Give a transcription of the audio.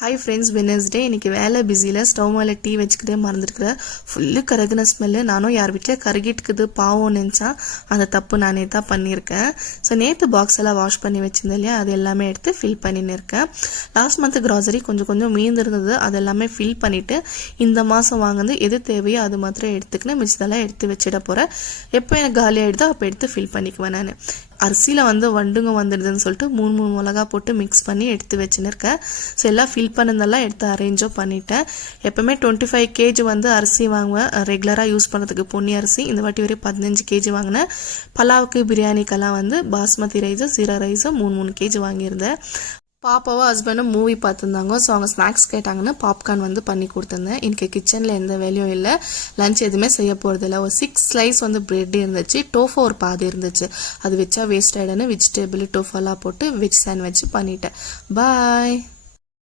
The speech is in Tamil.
Hi friends, Wednesday. இன்றைக்கி வேலை பிஸியில் ஸ்டவ் மேலே டீ வச்சுக்கிட்டே மறந்துருக்குறேன். Full கருகுன smell. நானும் யார் வீட்டில் கருகிட்டுக்குது பாவம் நினச்சா அந்த தப்பு நானே தான் பண்ணியிருக்கேன். ஸோ நேற்று பாக்ஸ் எல்லாம் வாஷ் பண்ணி வச்சுருந்தேன் இல்லையா, அது எல்லாமே எடுத்து ஃபில் பண்ணின்னு இருக்கேன். லாஸ்ட் மந்த்து க்ராசரி கொஞ்சம் மீந்திருந்தது, அது எல்லாமே ஃபில் பண்ணிவிட்டு இந்த மாதம் வாங்குறது எது தேவையோ அது மாத்திரம் எடுத்துக்கின்னு மிச்சதெல்லாம் எடுத்து வச்சிட போகிறேன். எப்போ எனக்கு காலி ஆகிடுதோ அப்போ எடுத்து ஃபில் பண்ணிக்குவேன். நான் அரிசியில் வண்டுங்க வந்துடுதுன்னு சொல்லிட்டு 3 மிளகா போட்டு மிக்ஸ் பண்ணி எடுத்து வச்சுன்னு இருக்கேன். ஸோ எல்லாம் ஃபில் பண்ணதெல்லாம் எடுத்து அரேஞ்சோ பண்ணிட்டேன். எப்போவுமே 25 kg அரிசி வாங்குவேன் ரெகுலராக யூஸ் பண்ணுறதுக்கு, பொன்னி அரிசி. இந்த வாட்டி வரையும் 15 kg வாங்கினேன். பலாவுக்கு பிரியாணிக்கெல்லாம் பாஸ்மதி ரைஸும் ஜீரா ரைஸும் 3 kg வாங்கியிருந்தேன். பாப்பாவும் ஹஸ்பண்டும் மூவி பார்த்துருந்தாங்க. ஸோ அவங்க ஸ்நாக்ஸ் கேட்டாங்கன்னு பாப்கார்ன் பண்ணி கொடுத்துருந்தேன். எனக்கு கிச்சனில் எந்த வேலையும் இல்லை, லஞ்ச் எதுவுமே செய்ய போகிறதில்ல. ஒரு 6 ஸ்லைஸ் பிரெட் இருந்துச்சு, டோஃபோ ஒரு பாதி இருந்துச்சு. அது வச்சா வேஸ்ட் ஆகிடுன்னு வெஜிடபிள் டோஃபோலாம் போட்டு வெஜ் சாண்ட்விச் பண்ணிட்டேன். பாய்.